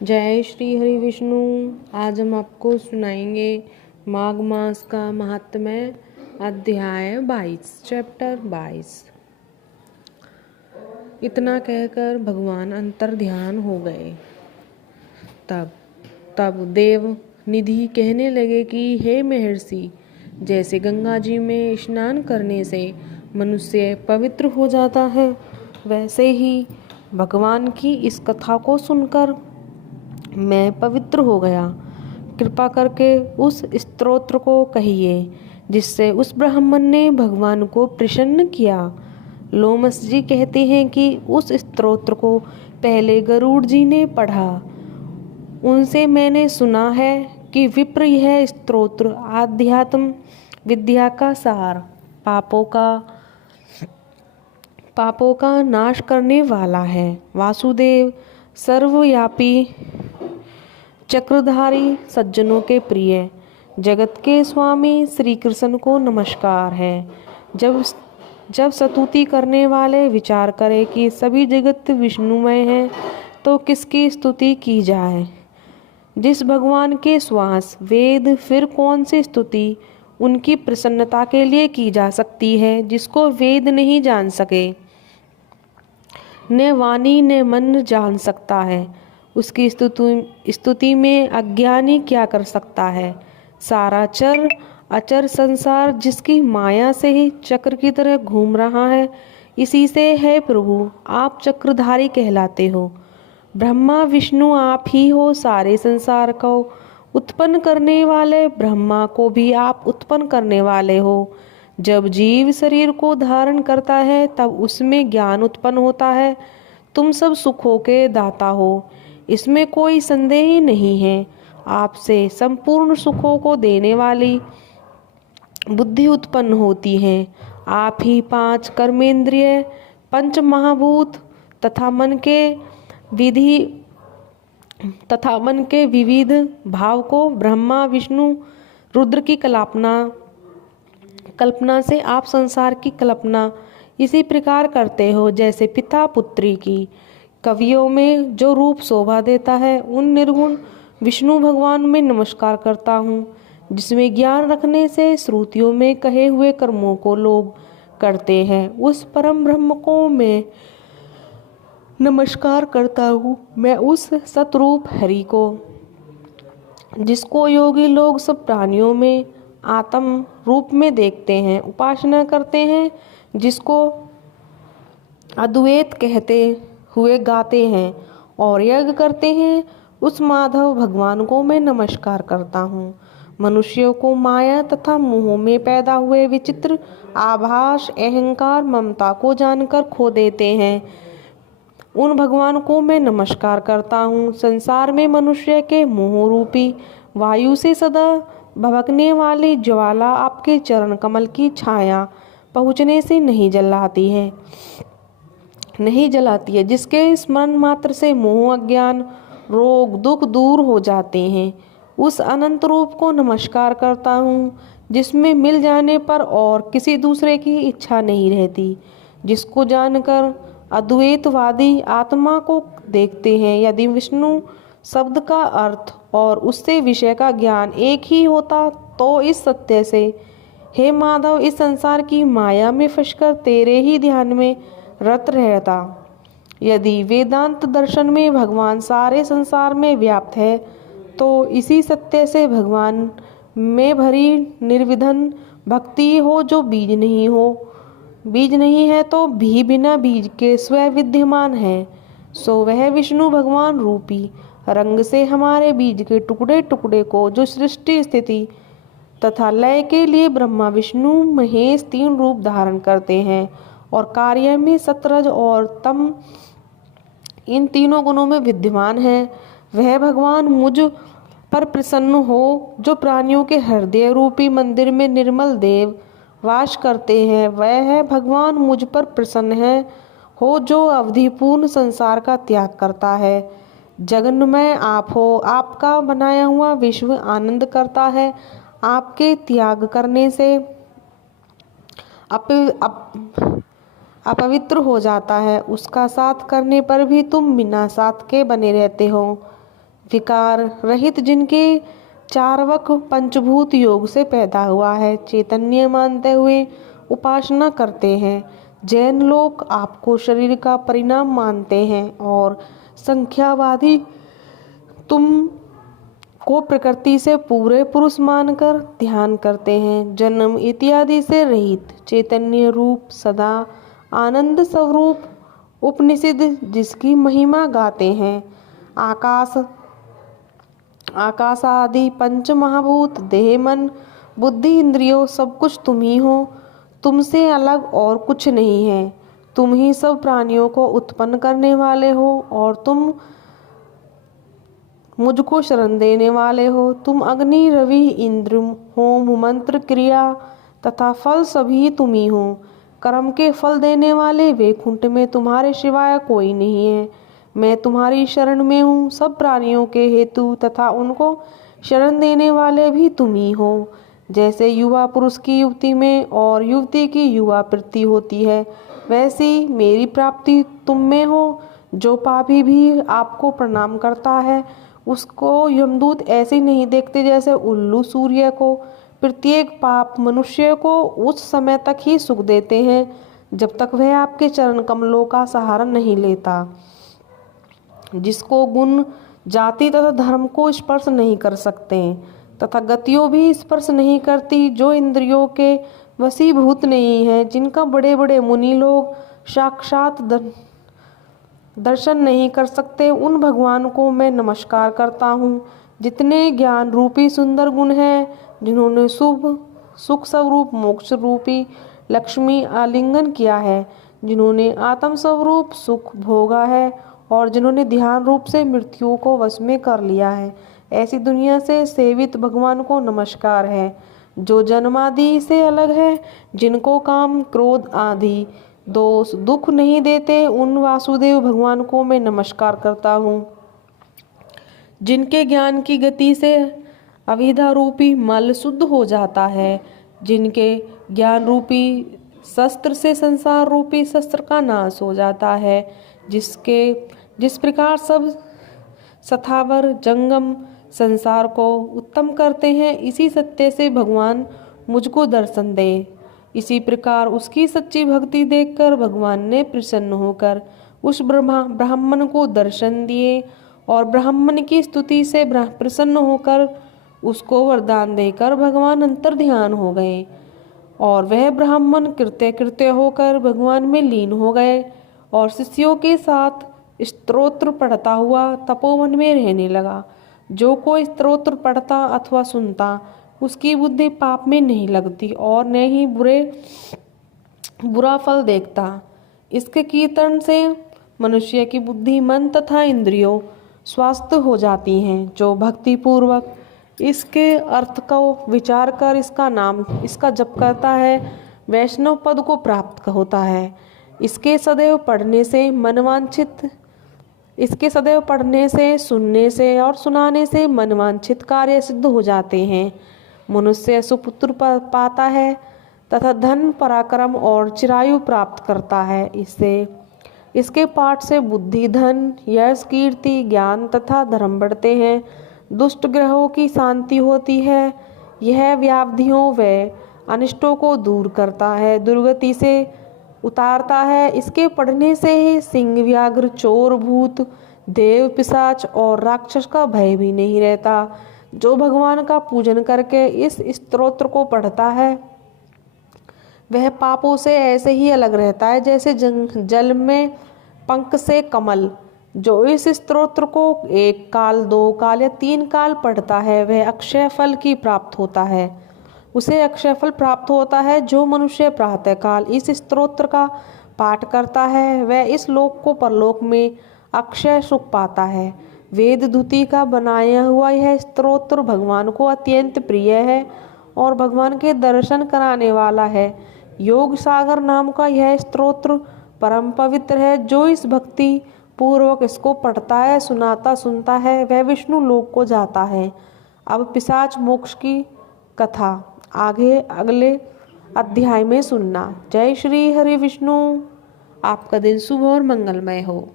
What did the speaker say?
जय श्री हरि विष्णु। आज हम आपको सुनाएंगे माघ मास का महात्म्य, अध्याय 22, चैप्टर 22। इतना कहकर भगवान अंतर ध्यान हो गए। तब तब देव निधि कहने लगे कि हे महर्षि, जैसे गंगा जी में स्नान करने से मनुष्य पवित्र हो जाता है, वैसे ही भगवान की इस कथा को सुनकर मैं पवित्र हो गया। कृपा करके उस स्तोत्र को कहिए जिससे उस ब्राह्मण ने भगवान को प्रसन्न किया। लोमस जी कहते हैं कि उस स्तोत्र को पहले गरुड़ जी ने पढ़ा। उनसे मैंने सुना है कि विप्र यह स्तोत्र आध्यात्म विद्या का सार, पापों का नाश करने वाला है। वासुदेव सर्वव्यापी चक्रधारी सज्जनों के प्रिय जगत के स्वामी श्री कृष्ण को नमस्कार है। जब स्तुति करने वाले विचार करे कि सभी जगत विष्णुमय है, तो किसकी स्तुति की जाए। जिस भगवान के श्वास वेद, फिर कौन सी स्तुति उनकी प्रसन्नता के लिए की जा सकती है, जिसको वेद नहीं जान सके, न वाणी न मन जान सकता है। उसकी स्तुति में अज्ञानी क्या कर सकता है। सारा चर अचर संसार जिसकी माया से ही चक्र की तरह घूम रहा है, इसी से है प्रभु आप चक्रधारी कहलाते हो। ब्रह्मा विष्णु आप ही हो। सारे संसार को उत्पन्न करने वाले ब्रह्मा को भी आप उत्पन्न करने वाले हो। जब जीव शरीर को धारण करता है, तब उसमें ज्ञान उत्पन्न होता है। तुम सब सुखों के दाता हो, इसमें कोई संदेह ही नहीं है। आपसे संपूर्ण सुखों को देने वाली बुद्धि उत्पन्न होती है। आप ही 5 कर्मेंद्रिय, 5 महाभूत तथा मन के विविध भाव को ब्रह्मा विष्णु रुद्र की कल्पना से आप संसार की कल्पना इसी प्रकार करते हो, जैसे पिता पुत्री की। कवियों में जो रूप शोभा देता है, उन निर्गुण विष्णु भगवान में नमस्कार करता हूँ, जिसमें ज्ञान रखने से श्रुतियों में कहे हुए कर्मों को लोग करते हैं। उस परम ब्रह्म को मैं नमस्कार करता हूँ। मैं उस सतरूप हरि को, जिसको योगी लोग सब प्राणियों में आत्म रूप में देखते हैं, उपासना करते हैं, जिसको अद्वैत कहते हुए गाते हैं और यज्ञ करते हैं, उस माधव भगवान को मैं नमस्कार करता हूँ। मनुष्यों को माया तथा मोह में पैदा हुए विचित्र आभास, अहंकार, ममता को जानकर खो देते हैं, उन भगवान को मैं नमस्कार करता हूँ। संसार में मनुष्य के मोह रूपी वायु से सदा भभकने वाली ज्वाला आपके चरण कमल की छाया पहुँचने से नहीं जलाती है, जिसके स्मरण मात्र से मोह, अज्ञान, रोग, दुख दूर हो जाते हैं। उस अनंत रूप को नमस्कार करता हूँ, जिसमें मिल जाने पर और किसी दूसरे की इच्छा नहीं रहती, जिसको जानकर अद्वैतवादी आत्मा को देखते हैं। यदि विष्णु शब्द का अर्थ और उससे विषय का ज्ञान एक ही होता, तो इस सत्य से हे माधव इस संसार की माया में फंसकर तेरे ही ध्यान में रत रहता। यदि वेदांत दर्शन में भगवान सारे संसार में व्याप्त है, तो इसी सत्य से भगवान में भरी निर्विघ्न भक्ति हो, जो बीज नहीं है तो भी बिना बीज के स्वयं विद्यमान है। सो वह विष्णु भगवान रूपी रंग से हमारे बीज के टुकड़े टुकड़े को, जो सृष्टि स्थिति तथा लय के लिए ब्रह्मा विष्णु महेश 3 रूप धारण करते हैं और कार्य में सतरज और तम इन तीनों गुणों में विद्यमान है, वह भगवान मुझ पर प्रसन्न हो, जो प्राणियों के हृदय रूपी मंदिर में निर्मल देव वास करते हैं। वह भगवान मुझ पर प्रसन्न हो, जो अवधिपूर्ण संसार का त्याग करता है। जगन्मय आप हो, आपका बनाया हुआ विश्व आनंद करता है। आपके त्याग करने से अपवित्र हो जाता है, उसका साथ करने पर भी तुम बिना साथ के बने रहते हो। विकार रहित, जिनके चार्वक पंचभूत योग से पैदा हुआ है, चैतन्य मानते हुए उपासना करते हैं। जैन लोग आपको शरीर का परिणाम मानते हैं और संख्यावादी तुम को प्रकृति से पूरे पुरुष मानकर ध्यान करते हैं। जन्म इत्यादि से रहित चैतन्य रूप सदा आनंद स्वरूप उपनिषद जिसकी महिमा गाते हैं। आकाश आदि पंच महाभूत, देह, मन, बुद्धि, इंद्रियों सब कुछ तुम ही हो। तुमसे अलग और कुछ नहीं है। तुम ही सब प्राणियों को उत्पन्न करने वाले हो और तुम मुझको शरण देने वाले हो। तुम अग्नि, रवि, इंद्र, होम, मंत्र, क्रिया तथा फल सभी तुम ही हो। कर्म के फल देने वाले वैकुंठ में तुम्हारे सिवाय कोई नहीं है। मैं तुम्हारी शरण में हूँ। सब प्राणियों के हेतु तथा उनको शरण देने वाले भी तुम ही हो। जैसे युवा पुरुष की युवती में और युवती की युवा वृत्ति होती है, वैसी मेरी प्राप्ति तुम में हो। जो पापी भी आपको प्रणाम करता है उसको यमदूत ऐसे नहीं देखते जैसे उल्लू सूर्य को। प्रत्येक पाप मनुष्य को उस समय तक ही सुख देते हैं जब तक वह आपके चरण कमलों का सहारा नहीं लेता। जिसको गुण, जाति तथा धर्म को स्पर्श नहीं कर सकते तथा गतियों भी स्पर्श नहीं करती, जो इंद्रियों के वशीभूत नहीं है, जिनका बड़े बड़े मुनि लोग साक्षात दर्शन नहीं कर सकते, उन भगवान को मैं नमस्कार करता हूँ। जितने ज्ञान रूपी सुंदर गुण हैं, जिन्होंने शुभ सुख स्वरूप मोक्ष रूपी लक्ष्मी आलिंगन किया है, जिन्होंने आत्म स्वरूप सुख भोगा है और जिन्होंने ध्यान रूप से मृत्यु को वश में कर लिया है, ऐसी दुनिया से सेवित भगवान को नमस्कार है। जो जन्मादि से अलग है, जिनको काम क्रोध आदि दोष दुख नहीं देते, उन वासुदेव भगवान को मैं नमस्कार करता हूँ। जिनके ज्ञान की गति से अविद्या रूपी मल शुद्ध हो जाता है, जिनके ज्ञान रूपी शस्त्र से संसार रूपी शस्त्र का नाश हो जाता है, जिस प्रकार सब स्थावर जंगम संसार को उत्तम करते हैं, इसी सत्य से भगवान मुझको दर्शन दे। इसी प्रकार उसकी सच्ची भक्ति देखकर भगवान ने प्रसन्न होकर उस ब्राह्मण को दर्शन दिए और ब्राह्मण की स्तुति से प्रसन्न होकर उसको वरदान देकर भगवान अंतर ध्यान हो गए और वह ब्राह्मण कृत्य होकर भगवान में लीन हो गए और शिष्यों के साथ स्तोत्र पढ़ता हुआ तपोवन में रहने लगा। जो कोई स्तोत्र पढ़ता अथवा सुनता, उसकी बुद्धि पाप में नहीं लगती और न ही बुरा फल देखता। इसके कीर्तन से मनुष्य की बुद्धि, मन तथा इंद्रियों स्वस्थ हो जाती हैं। जो भक्ति पूर्वक इसके अर्थ को विचार कर इसका जप करता है, वैष्णव पद को प्राप्त होता है। इसके सदैव पढ़ने से, सुनने से और सुनाने से मनवांछित कार्य सिद्ध हो जाते हैं। मनुष्य सुपुत्र पाता है तथा धन, पराक्रम और चिरायु प्राप्त करता है। इसके पाठ से बुद्धि, धन, यश, कीर्ति, ज्ञान तथा धर्म बढ़ते हैं। दुष्ट ग्रहों की शांति होती है। यह व्याधियों व अनिष्टों को दूर करता है, दुर्गति से उतारता है। इसके पढ़ने से ही सिंह, व्याघ्र, चोर, भूत, देव, पिशाच और राक्षस का भय भी नहीं रहता। जो भगवान का पूजन करके इस स्तोत्र को पढ़ता है, वह पापों से ऐसे ही अलग रहता है जैसे जल में पंख से कमल। जो इस स्तोत्र को 1 काल, 2 काल या 3 काल पढ़ता है, वह अक्षय फल की प्राप्त होता है। उसे अक्षय फल प्राप्त होता है। जो मनुष्य प्रातः काल इस स्तोत्र का पाठ करता है, वह इस लोक को परलोक में अक्षय सुख पाता है। वेद धुति का बनाया हुआ यह स्तोत्र भगवान को अत्यंत प्रिय है और भगवान के दर्शन कराने वाला है। योग सागर नाम का यह स्तोत्र परम पवित्र है। जो इस भक्ति पूर्वक इसको पढ़ता है, सुनता है, वह विष्णु लोक को जाता है। अब पिशाच मोक्ष की कथा आगे अगले अध्याय में सुनना। जय श्री हरि विष्णु। आपका दिन शुभ और मंगलमय हो।